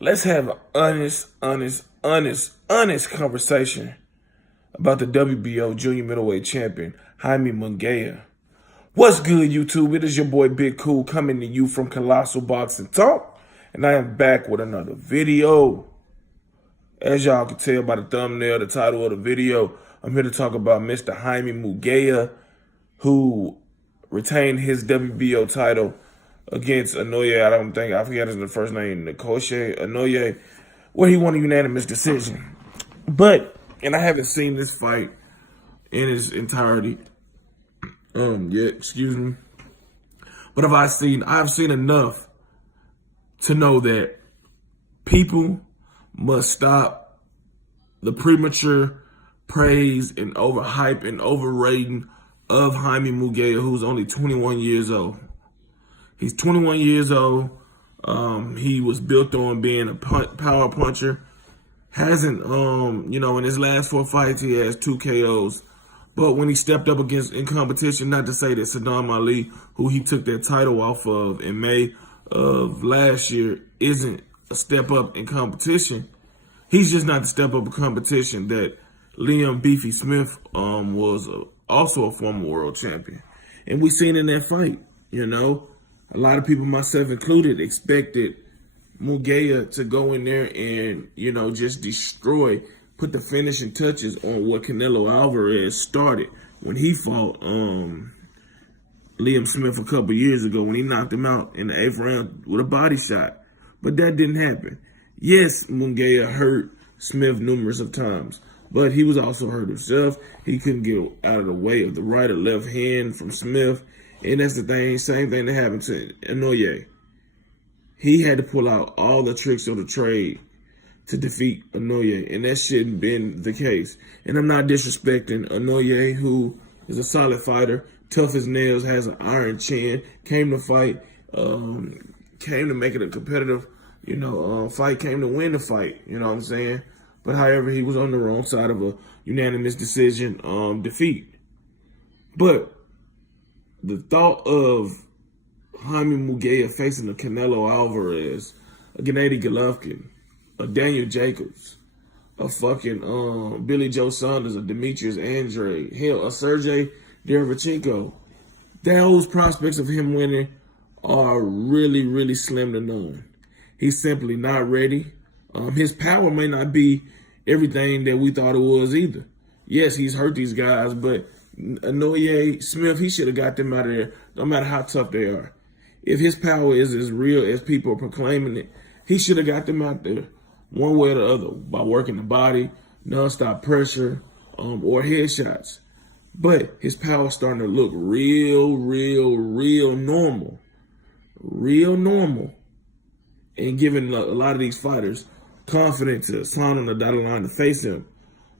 Let's have an honest conversation about the WBO junior middleweight champion, Jaime Munguia. What's good, YouTube? It is your boy Big Cool coming to you from Colossal Boxing Talk, and I am back with another video. As y'all can tell by the thumbnail, the title of the video, I'm here to talk about Mr. Jaime Munguia, who retained his WBO title against Inoue. I forget his first name, Nkosi Inoue, where he won a unanimous decision. And I haven't seen this fight in its entirety yet, excuse me. But I've seen enough to know that people must stop the premature praise and overhype and overrating of Jaime Munguia, who's only 21 years old. He's 21 years old. He was built on being a power puncher. Hasn't, in his last 4 fights, he has 2 KOs. But when he stepped up in competition, not to say that Saddam Ali, who he took that title off of in May of last year, isn't a step up in competition. He's just not the step up in competition that Liam Beefy Smith was also a former world champion. And we seen in that fight, a lot of people, myself included, expected Munguia to go in there and, just destroy, put the finishing touches on what Canelo Alvarez started when he fought Liam Smith a couple years ago, when he knocked him out in the 8th round with a body shot. But that didn't happen. Yes, Munguia hurt Smith numerous of times, but he was also hurt himself. He couldn't get out of the way of the right or left hand from Smith. And that's the thing, same thing that happened to Inoue. He had to pull out all the tricks of the trade to defeat Inoue, and that shouldn't been the case. And I'm not disrespecting Inoue, who is a solid fighter, tough as nails, has an iron chin, came to fight, came to make it a competitive, fight, came to win the fight, you know what I'm saying? But however, he was on the wrong side of a unanimous decision defeat. But the thought of Jaime Munguia facing a Canelo Alvarez, a Gennady Golovkin, a Daniel Jacobs, a fucking Billy Joe Saunders, a Demetrius Andrade, hell, a Sergey Derevchenko, those prospects of him winning are really, really slim to none. He's simply not ready. His power may not be everything that we thought it was either. Yes, he's hurt these guys, but Inoue, Smith, he should have got them out of there, no matter how tough they are. If his power is as real as people are proclaiming it, he should have got them out there one way or the other by working the body, nonstop pressure, or headshots. But his power's starting to look real normal. Real normal. And giving a lot of these fighters confidence to sign on the dotted line to face him.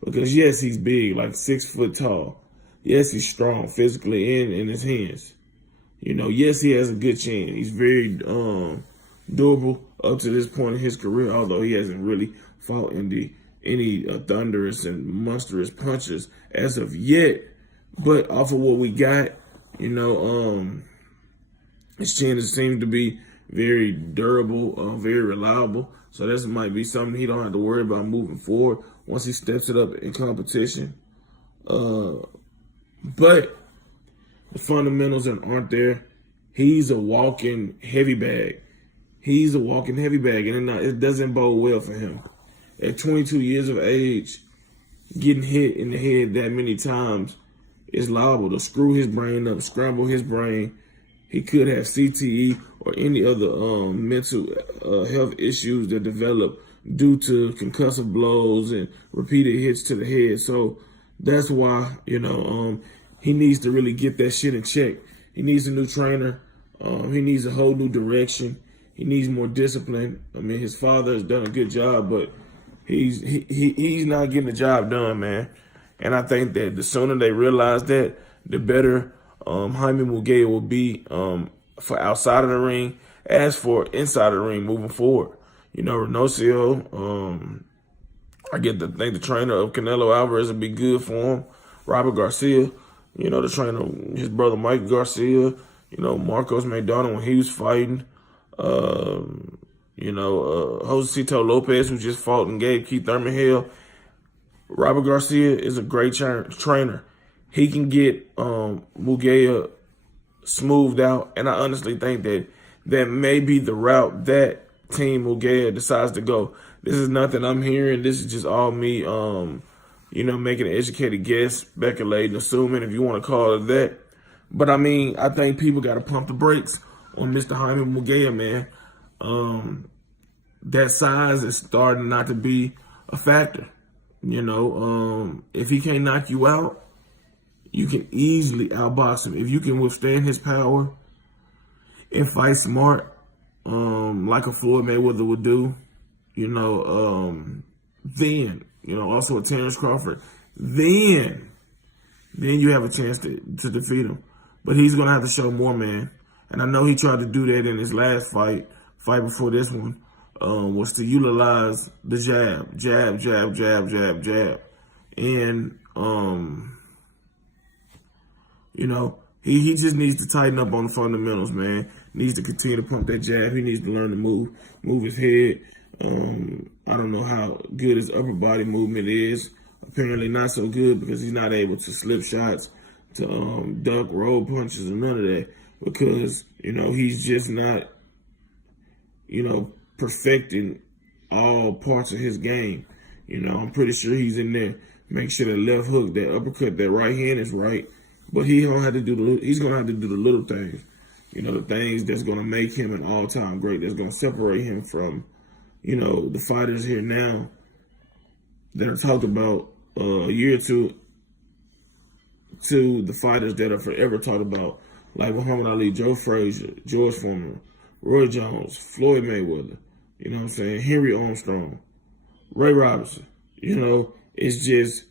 Because yes, he's big, like 6 foot tall. Yes, he's strong physically and in his hands. Yes, he has a good chin. He's very durable up to this point in his career, although he hasn't really fought in any thunderous and monstrous punches as of yet. But off of what we got, his chin seems to be very durable, very reliable. So this might be something he don't have to worry about moving forward once he steps it up in competition. But the fundamentals aren't there. He's a walking heavy bag. And it doesn't bode well for him. At 22 years of age, getting hit in the head that many times is liable to screw his brain up, scramble his brain. He could have CTE or any other mental health issues that develop due to concussive blows and repeated hits to the head. So that's why, he needs to really get that shit in check. He needs a new trainer. He needs a whole new direction. He needs more discipline. I mean, his father has done a good job, but he's not getting the job done, man. And I think that the sooner they realize that, the better Jaime Munguia will be for outside of the ring, as for inside of the ring moving forward. Renocio, I get to think the trainer of Canelo Alvarez will be good for him. Robert Garcia, the trainer, his brother Mike Garcia, Marcos Maidana when he was fighting. Josecito Lopez, who just fought and gave Keith Thurman hell. Robert Garcia is a great trainer. He can get Munguia smoothed out, and I honestly think that may be the route that Team Munguia decides to go. This is nothing I'm hearing. This is just all me, making an educated guess, speculating, assuming, if you want to call it that. But I mean, I think people got to pump the brakes on Mr. Jaime Munguia, man. That size is starting not to be a factor. If he can't knock you out, you can easily outbox him. If you can withstand his power and fight smart, like a Floyd Mayweather would do, then, also a Terrence Crawford, then you have a chance to defeat him. But he's going to have to show more, man. And I know he tried to do that in his last fight before this one, was to utilize the jab. And, he just needs to tighten up on the fundamentals, man. Needs to continue to pump that jab. He needs to learn to move his head. I don't know how good his upper body movement is. Apparently not so good, because he's not able to slip shots, to duck, roll punches, and none of that, because, he's just not, perfecting all parts of his game. I'm pretty sure he's in there. Make sure that left hook, that uppercut, that right hand is right. But he's gonna have to do the little things. The things that's gonna make him an all-time great, that's gonna separate him from, the fighters here now that are talked about a year or two, to the fighters that are forever talked about, like Muhammad Ali, Joe Frazier, George Foreman, Roy Jones, Floyd Mayweather, Henry Armstrong, Ray Robinson. It's just,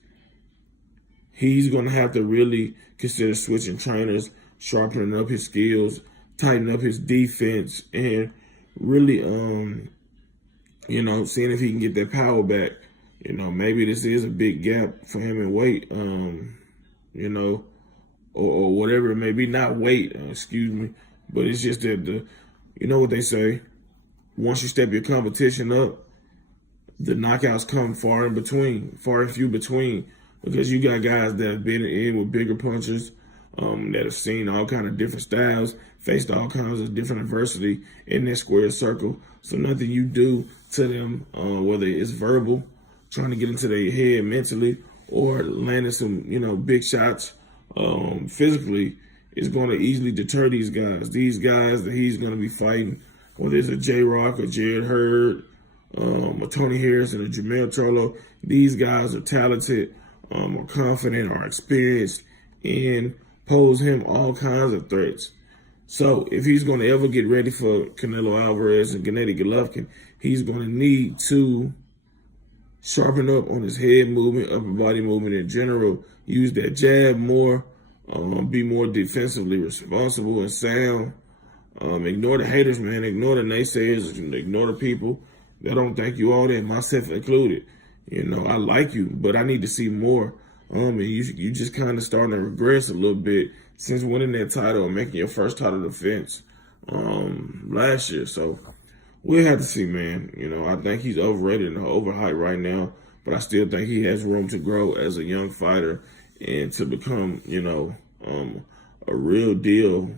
he's going to have to really consider switching trainers, sharpening up his skills, tightening up his defense, and really, seeing if he can get that power back. Maybe this is a big gap for him in weight, or whatever it may be. Not weight, excuse me, but it's just that what they say, once you step your competition up, the knockouts come far and few between, because you got guys that have been in with bigger punches, that have seen all kind of different styles, faced all kinds of different adversity in their square circle. So nothing you do to them, whether it's verbal, trying to get into their head mentally, or landing some, big shots physically, is going to easily deter these guys. These guys that he's going to be fighting, whether it's a J-Rock, or Jared Hurd, or Tony Harrison, or Jamel Charlo, these guys are talented, are confident, are experienced, and pose him all kinds of threats. So if he's going to ever get ready for Canelo Alvarez and Gennady Golovkin, he's going to need to sharpen up on his head movement, upper body movement in general, use that jab more, be more defensively responsible and sound. Ignore the haters, man. Ignore the naysayers. Ignore the people that don't think you all that, myself included. I like you, but I need to see more. And you just kind of starting to regress a little bit since winning that title and making your first title defense last year. So we'll have to see, man. I think he's overrated and overhyped right now, but I still think he has room to grow as a young fighter and to become, a real deal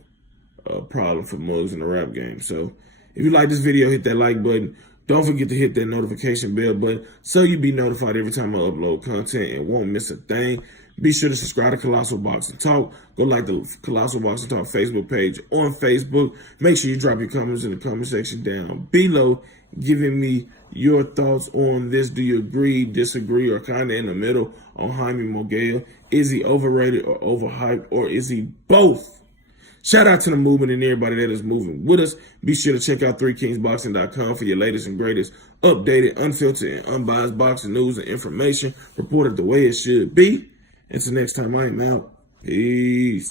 problem for mugs in the rap game. So if you like this video, hit that like button. Don't forget to hit that notification bell button so you be notified every time I upload content and won't miss a thing. Be sure to subscribe to Colossal Boxing Talk. Go like the Colossal Boxing Talk Facebook page on Facebook. Make sure you drop your comments in the comment section down below, giving me your thoughts on this. Do you agree, disagree, or kind of in the middle on Jaime Munguia? Is he overrated or overhyped, or is he both? Shout out to the movement and everybody that is moving with us. Be sure to check out 3kingsboxing.com for your latest and greatest updated, unfiltered, and unbiased boxing news and information reported the way it should be. Until next time, I am out. Peace.